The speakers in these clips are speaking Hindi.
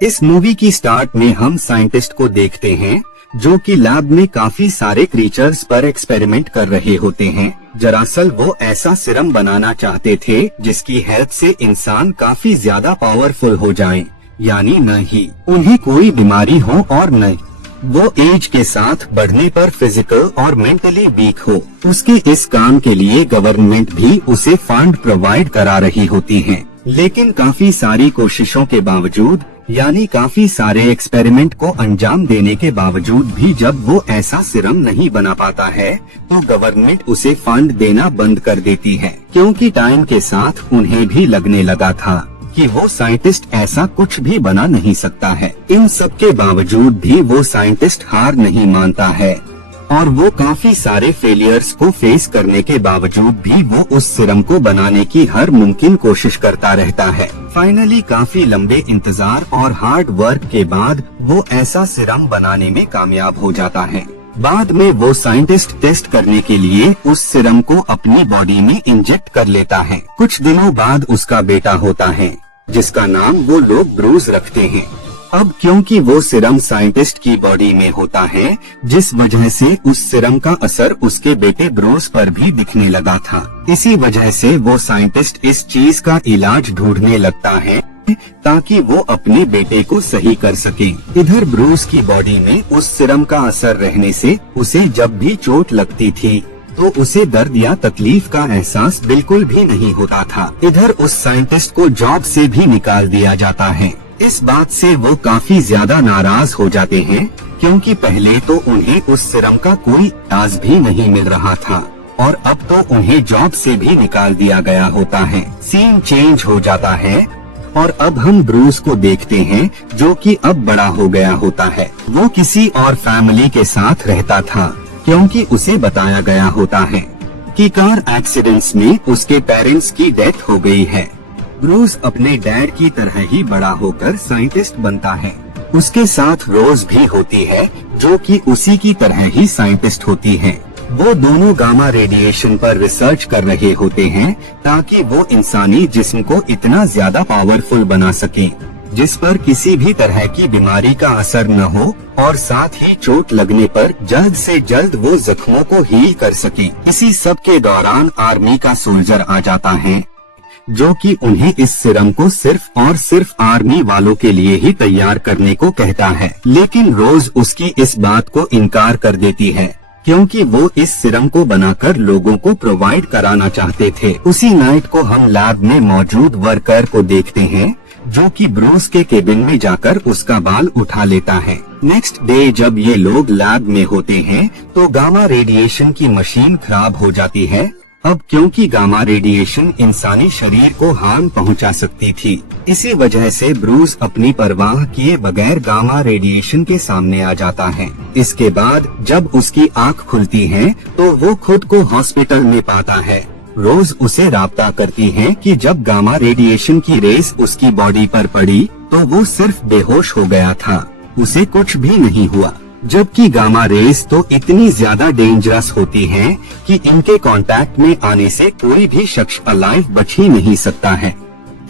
इस मूवी की स्टार्ट में हम साइंटिस्ट को देखते हैं जो कि लैब में काफी सारे क्रीचर्स पर एक्सपेरिमेंट कर रहे होते हैं। दरअसल वो ऐसा सिरम बनाना चाहते थे जिसकी हेल्प से इंसान काफी ज्यादा पावरफुल हो जाएं, यानी न ही उन्हें कोई बीमारी हो और न वो एज के साथ बढ़ने पर फिजिकल और मेंटली वीक हो। उसके इस काम के लिए गवर्नमेंट भी उसे फंड प्रोवाइड करा रही होती है, लेकिन काफी सारी कोशिशों के बावजूद, यानी काफी सारे एक्सपेरिमेंट को अंजाम देने के बावजूद भी जब वो ऐसा सिरम नहीं बना पाता है तो गवर्नमेंट उसे फंड देना बंद कर देती है, क्योंकि टाइम के साथ उन्हें भी लगने लगा था कि वो साइंटिस्ट ऐसा कुछ भी बना नहीं सकता है। इन सब के बावजूद भी वो साइंटिस्ट हार नहीं मानता है और वो काफी सारे फेलियर्स को फेस करने के बावजूद भी वो उस सिरम को बनाने की हर मुमकिन कोशिश करता रहता है। फाइनली काफी लंबे इंतजार और हार्ड वर्क के बाद वो ऐसा सिरम बनाने में कामयाब हो जाता है। बाद में वो साइंटिस्ट टेस्ट करने के लिए उस सिरम को अपनी बॉडी में इंजेक्ट कर लेता है। कुछ दिनों बाद उसका बेटा होता है जिसका नाम वो लोग ब्रूस रखते हैं। अब क्योंकि वो सिरम साइंटिस्ट की बॉडी में होता है, जिस वजह से उस सिरम का असर उसके बेटे ब्रूस पर भी दिखने लगा था। इसी वजह से वो साइंटिस्ट इस चीज का इलाज ढूंढने लगता है ताकि वो अपने बेटे को सही कर सके। इधर ब्रूस की बॉडी में उस सिरम का असर रहने से उसे जब भी चोट लगती थी तो उसे दर्द या तकलीफ का एहसास बिल्कुल भी नहीं होता था। इधर उस साइंटिस्ट को जॉब से भी निकाल दिया जाता है। इस बात से वो काफी ज्यादा नाराज हो जाते हैं, क्योंकि पहले तो उन्हें उस सिरम का कोई इलाज भी नहीं मिल रहा था और अब तो उन्हें जॉब से भी निकाल दिया गया होता है। सीन चेंज हो जाता है और अब हम ब्रूस को देखते हैं जो कि अब बड़ा हो गया होता है। वो किसी और फैमिली के साथ रहता था, क्योंकि उसे बताया गया होता है कि कार एक्सीडेंट्स में उसके पेरेंट्स की डेथ हो गई है। ब्रूस अपने डैड की तरह ही बड़ा होकर साइंटिस्ट बनता है। उसके साथ रोज भी होती है जो कि उसी की तरह ही साइंटिस्ट होती है। वो दोनों गामा रेडिएशन पर रिसर्च कर रहे होते हैं ताकि वो इंसानी जिस्म को इतना ज्यादा पावरफुल बना सके जिस पर किसी भी तरह की बीमारी का असर न हो और साथ ही चोट लगने पर जल्द से जल्द वो जख्मों को हील कर सके। इसी सब के दौरान आर्मी का सोल्जर आ जाता है जो कि उन्हें इस सिरम को सिर्फ और सिर्फ आर्मी वालों के लिए ही तैयार करने को कहता है, लेकिन रोज उसकी इस बात को इनकार कर देती है क्योंकि वो इस सिरम को बनाकर लोगों को प्रोवाइड कराना चाहते थे। उसी नाइट को हम लैब में मौजूद वर्कर को देखते हैं जो कि ब्रूस के केबिन में जाकर उसका बाल उठा लेता है। नेक्स्ट डे जब ये लोग लैब में होते हैं तो गामा रेडिएशन की मशीन खराब हो जाती है। अब क्योंकि गामा रेडिएशन इंसानी शरीर को हार्म पहुंचा सकती थी, इसी वजह से ब्रूस अपनी परवाह किए बगैर गामा रेडिएशन के सामने आ जाता है। इसके बाद जब उसकी आँख खुलती है तो वो खुद को हॉस्पिटल में पाता है। रोज उसे राब्ता करती है कि जब गामा रेडिएशन की रेस उसकी बॉडी पर पड़ी तो वो सिर्फ बेहोश हो गया था, उसे कुछ भी नहीं हुआ। जबकि गामा रेस तो इतनी ज्यादा डेंजरस होती हैं कि इनके कांटेक्ट में आने से कोई भी शख्स अलाइव बच ही नहीं सकता है।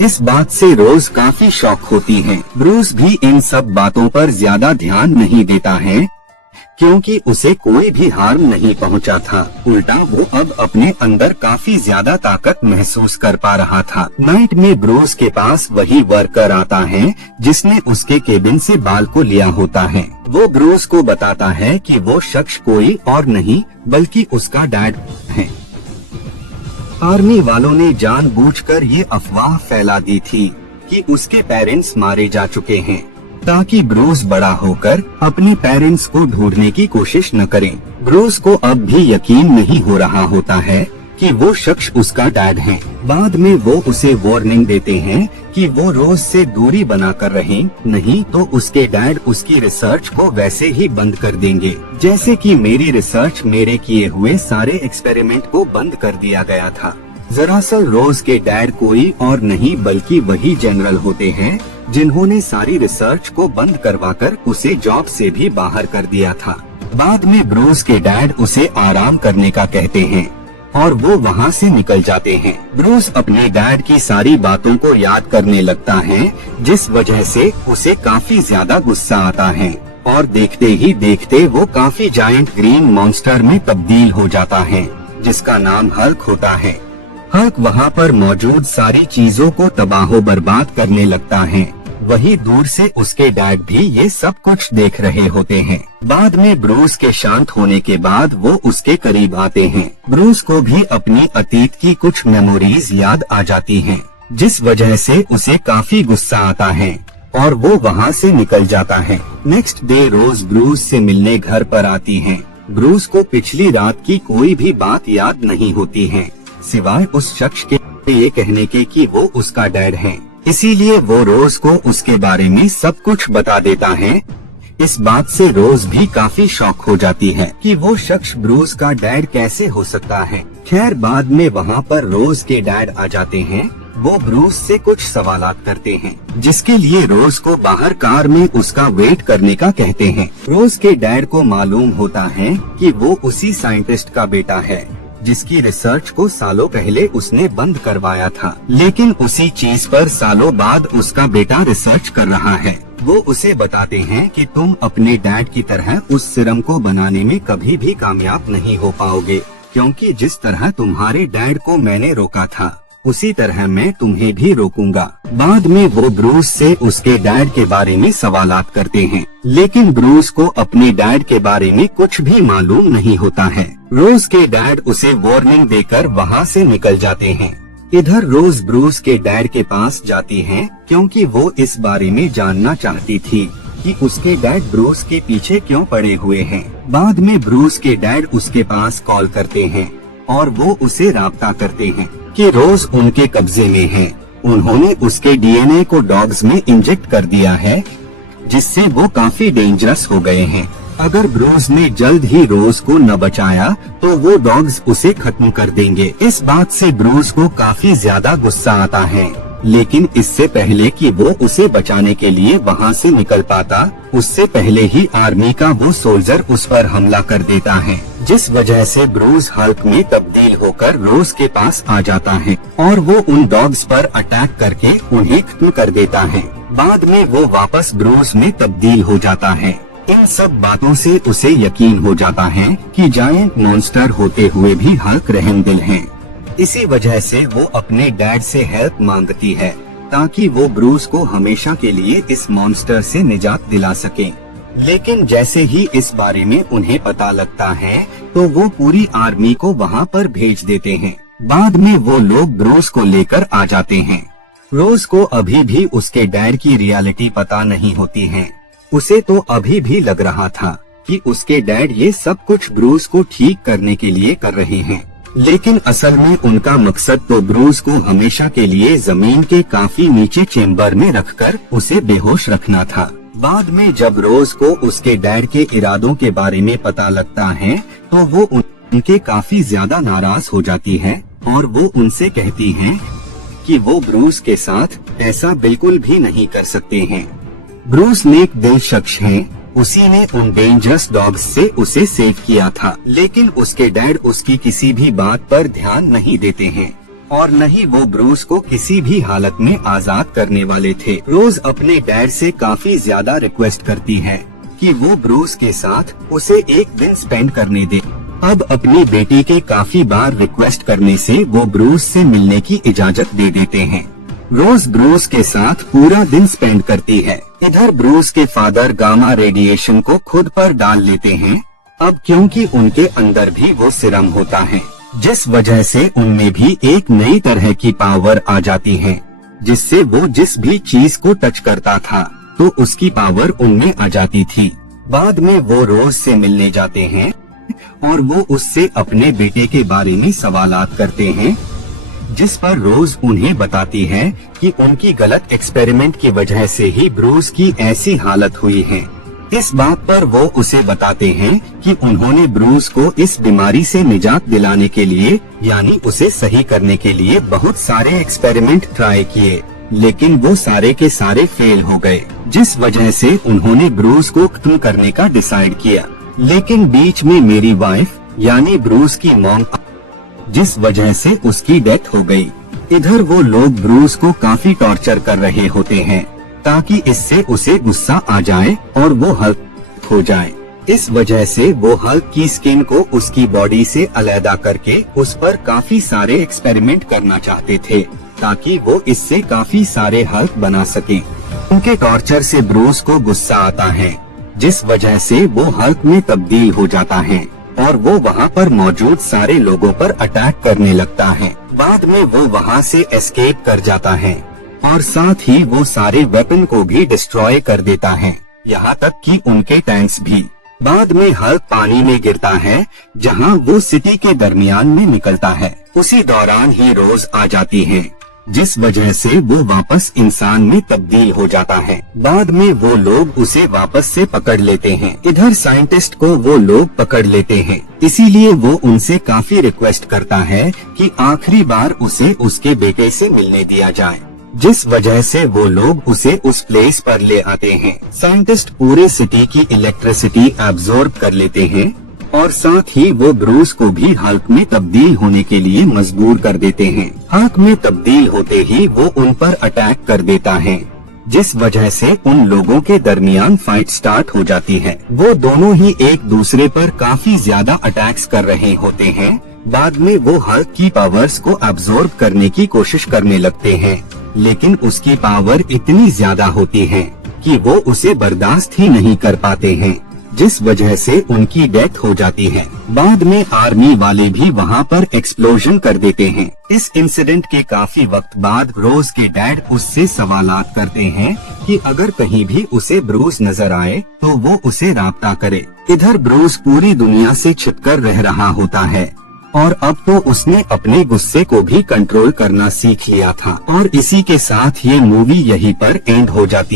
इस बात से रोज काफी शॉक होती है। ब्रूस भी इन सब बातों पर ज्यादा ध्यान नहीं देता है क्योंकि उसे कोई भी हार्म नहीं पहुंचा था। उल्टा वो अब अपने अंदर काफी ज्यादा ताकत महसूस कर पा रहा था। नाइट में ब्रूस के पास वही वर्कर आता है जिसने उसके केबिन से बाल को लिया होता है। वो ब्रूस को बताता है कि वो शख्स कोई और नहीं बल्कि उसका डैड है। आर्मी वालों ने जानबूझकर ये अफवाह फैला दी थी कि उसके पेरेंट्स मारे जा चुके हैं ताकि ब्रूस बड़ा होकर अपने पेरेंट्स को ढूंढने की कोशिश न करे। ब्रूस को अब भी यकीन नहीं हो रहा होता है कि वो शख्स उसका डैड है। बाद में वो उसे वार्निंग देते हैं कि वो रोज से दूरी बनाकर रहे, नहीं तो उसके डैड उसकी रिसर्च को वैसे ही बंद कर देंगे, जैसे कि मेरी रिसर्च मेरे किए हुए सारे एक्सपेरिमेंट को बंद कर दिया गया था। दरअसल रोज के डैड कोई और नहीं बल्कि वही जनरल होते हैं जिन्होंने सारी रिसर्च को बंद करवाकर उसे जॉब से भी बाहर कर दिया था। बाद में ब्रूस के डैड उसे आराम करने का कहते हैं और वो वहाँ से निकल जाते हैं। ब्रूस अपने डैड की सारी बातों को याद करने लगता है, जिस वजह से उसे काफी ज्यादा गुस्सा आता है और देखते ही देखते वो काफी जायंट ग्रीन मॉन्स्टर में तब्दील हो जाता है, जिसका नाम हल्क होता है। हल्क वहाँ पर मौजूद सारी चीजों को तबाहो बर्बाद करने लगता है। वही दूर से उसके डैड भी ये सब कुछ देख रहे होते हैं। बाद में ब्रूस के शांत होने के बाद वो उसके करीब आते हैं। ब्रूस को भी अपनी अतीत की कुछ मेमोरीज याद आ जाती हैं, जिस वजह से उसे काफी गुस्सा आता है और वो वहाँ से निकल जाता है। नेक्स्ट डे रोज ब्रूस से मिलने घर पर आती है। ब्रूस को पिछली रात की कोई भी बात याद नहीं होती है, सिवाय उस शख्स के ये कहने के कि वो उसका डैड है। इसीलिए वो रोज को उसके बारे में सब कुछ बता देता है। इस बात से रोज भी काफी शॉक हो जाती है कि वो शख्स ब्रूस का डैड कैसे हो सकता है। खैर बाद में वहाँ पर रोज के डैड आ जाते हैं। वो ब्रूस से कुछ सवालात करते हैं, जिसके लिए रोज को बाहर कार में उसका वेट करने का कहते हैं। रोज के डैड को मालूम होता है कि वो उसी साइंटिस्ट का बेटा है, जिसकी रिसर्च को सालों पहले उसने बंद करवाया था, लेकिन उसी चीज पर सालों बाद उसका बेटा रिसर्च कर रहा है। वो उसे बताते हैं कि तुम अपने डैड की तरह उस सिरम को बनाने में कभी भी कामयाब नहीं हो पाओगे, क्योंकि जिस तरह तुम्हारे डैड को मैंने रोका था, उसी तरह मैं तुम्हें भी रोकूंगा। बाद में वो ब्रूस से उसके डैड के बारे में सवालात करते हैं, लेकिन ब्रूस को अपने डैड के बारे में कुछ भी मालूम नहीं होता है। रोज के डैड उसे वार्निंग देकर वहाँ से निकल जाते हैं। इधर रोज ब्रूस के डैड के पास जाती है, क्योंकि वो इस बारे में जानना चाहती थी कि उसके डैड ब्रूस के पीछे क्यों पड़े हुए हैं। बाद में ब्रूस के डैड उसके पास कॉल करते हैं और वो उसे राब्ता करते हैं कि रोज उनके कब्जे में है। उन्होंने उसके डीएनए को डॉग्स में इंजेक्ट कर दिया है, जिससे वो काफी डेंजरस हो गए हैं। अगर ब्रूस ने जल्द ही रोज को न बचाया तो वो डॉग्स उसे खत्म कर देंगे। इस बात से ब्रूस को काफी ज्यादा गुस्सा आता है, लेकिन इससे पहले कि वो उसे बचाने के लिए वहाँ से निकल पाता, उससे पहले ही आर्मी का वो सोल्जर उस पर हमला कर देता है, जिस वजह से ब्रूस हल्क में तब्दील होकर रोज के पास आ जाता है और वो उन डॉग्स पर अटैक करके उन्हें खत्म कर देता है। बाद में वो वापस ब्रूस में तब्दील हो जाता है। इन सब बातों से उसे यकीन हो जाता है कि जायंट मॉन्स्टर होते हुए भी हल्क रहमदिल है। इसी वजह से वो अपने डैड से हेल्प मांगती है, ताकि वो ब्रूस को हमेशा के लिए इस मॉन्स्टर से निजात दिला सके। लेकिन जैसे ही इस बारे में उन्हें पता लगता है, तो वो पूरी आर्मी को वहाँ पर भेज देते हैं। बाद में वो लोग ब्रूस को लेकर आ जाते हैं। रोज को अभी भी उसके डैड की रियलिटी पता नहीं होती है। उसे तो अभी भी लग रहा था कि उसके डैड ये सब कुछ ब्रूस को ठीक करने के लिए कर रहे हैं, लेकिन असल में उनका मकसद तो ब्रूस को हमेशा के लिए जमीन के काफी नीचे चेम्बर में रखकर उसे बेहोश रखना था। बाद में जब रोज को उसके डैड के इरादों के बारे में पता लगता है, तो वो उनके काफी ज्यादा नाराज हो जाती है और वो उनसे कहती है कि वो ब्रूस के साथ ऐसा बिल्कुल भी नहीं कर सकते हैं। ब्रूस नेक दिल शख्स है, उसी ने उन डेंजरस डॉग्स से उसे सेव किया था, लेकिन उसके डैड उसकी किसी भी बात पर ध्यान नहीं देते हैं और न ही वो ब्रूस को किसी भी हालत में आजाद करने वाले थे। रोज अपने डैड से काफी ज्यादा रिक्वेस्ट करती है कि वो ब्रूस के साथ उसे एक दिन स्पेंड करने दे। अब अपनी बेटी के काफी बार रिक्वेस्ट करने से वो ब्रूस से मिलने की इजाजत दे देते हैं। रोज ब्रूस के साथ पूरा दिन स्पेंड करती है। इधर ब्रूस के फादर गामा रेडिएशन को खुद पर डाल लेते हैं, अब क्योंकि उनके अंदर भी वो सिरम होता है, जिस वजह से उनमें भी एक नई तरह की पावर आ जाती है, जिससे वो जिस भी चीज को टच करता था तो उसकी पावर उनमें आ जाती थी। बाद में वो रोज से मिलने जाते हैं और वो उससे अपने बेटे के बारे में सवालात करते हैं, जिस पर रोज उन्हें बताती है कि उनकी गलत एक्सपेरिमेंट की वजह से ही ब्रूस की ऐसी हालत हुई है। इस बात पर वो उसे बताते हैं कि उन्होंने ब्रूस को इस बीमारी से निजात दिलाने के लिए, यानी उसे सही करने के लिए बहुत सारे एक्सपेरिमेंट ट्राई किए, लेकिन वो सारे के सारे फेल हो गए, जिस वजह से उन्होंने ब्रूस को खत्म करने का डिसाइड किया। लेकिन बीच में मेरी वाइफ यानी ब्रूस की मॉम जिस वजह से उसकी डेथ हो गई। इधर वो लोग ब्रूस को काफी टॉर्चर कर रहे होते हैं ताकि इससे उसे गुस्सा आ जाए और वो हल्क हो जाए। इस वजह से वो हल्क की स्किन को उसकी बॉडी से अलग करके उस पर काफी सारे एक्सपेरिमेंट करना चाहते थे ताकि वो इससे काफी सारे हल्क बना सके। उनके टॉर्चर से ब्रूस को गुस्सा आता है, जिस वजह से वो हल्क में तब्दील हो जाता है और वो वहाँ पर मौजूद सारे लोगों पर अटैक करने लगता है। बाद में वो वहाँ से एस्केप कर जाता है और साथ ही वो सारे वेपन को भी डिस्ट्रॉय कर देता है, यहाँ तक कि उनके टैंक्स भी। बाद में हल्क पानी में गिरता है जहाँ वो सिटी के दरमियान में निकलता है। उसी दौरान ही रोज आ जाती है, जिस वजह से वो वापस इंसान में तब्दील हो जाता है। बाद में वो लोग उसे वापस से पकड़ लेते हैं। इधर साइंटिस्ट को वो लोग पकड़ लेते हैं, इसीलिए वो उनसे काफी रिक्वेस्ट करता है कि आखिरी बार उसे उसके बेटे से मिलने दिया जाए, जिस वजह से वो लोग उसे उस प्लेस पर ले आते हैं। साइंटिस्ट पूरे सिटी की इलेक्ट्रिसिटी एब्जॉर्ब कर लेते हैं और साथ ही वो ब्रूस को भी हल्क में तब्दील होने के लिए मजबूर कर देते हैं। हल्क में तब्दील होते ही वो उन पर अटैक कर देता है, जिस वजह से उन लोगों के दरमियान फाइट स्टार्ट हो जाती है। वो दोनों ही एक दूसरे पर काफी ज्यादा अटैक्स कर रहे होते हैं। बाद में वो हल्क की पावर्स को एब्जॉर्ब करने की कोशिश करने लगते हैं, लेकिन उसकी पावर इतनी ज्यादा होती है कि वो उसे बर्दाश्त ही नहीं कर पाते हैं, जिस वजह से उनकी डेथ हो जाती है। बाद में आर्मी वाले भी वहाँ पर एक्सप्लोजन कर देते हैं। इस इंसिडेंट के काफी वक्त बाद रोज के डैड उससे सवालात करते हैं कि अगर कहीं भी उसे ब्रूस नजर आए तो वो उसे राब्ता करे। इधर ब्रूस पूरी दुनिया से छिपकर रह रहा होता है और अब तो उसने अपने गुस्से को भी कंट्रोल करना सीख लिया था। और इसी के साथ ये मूवी यहीं पर एंड हो जाती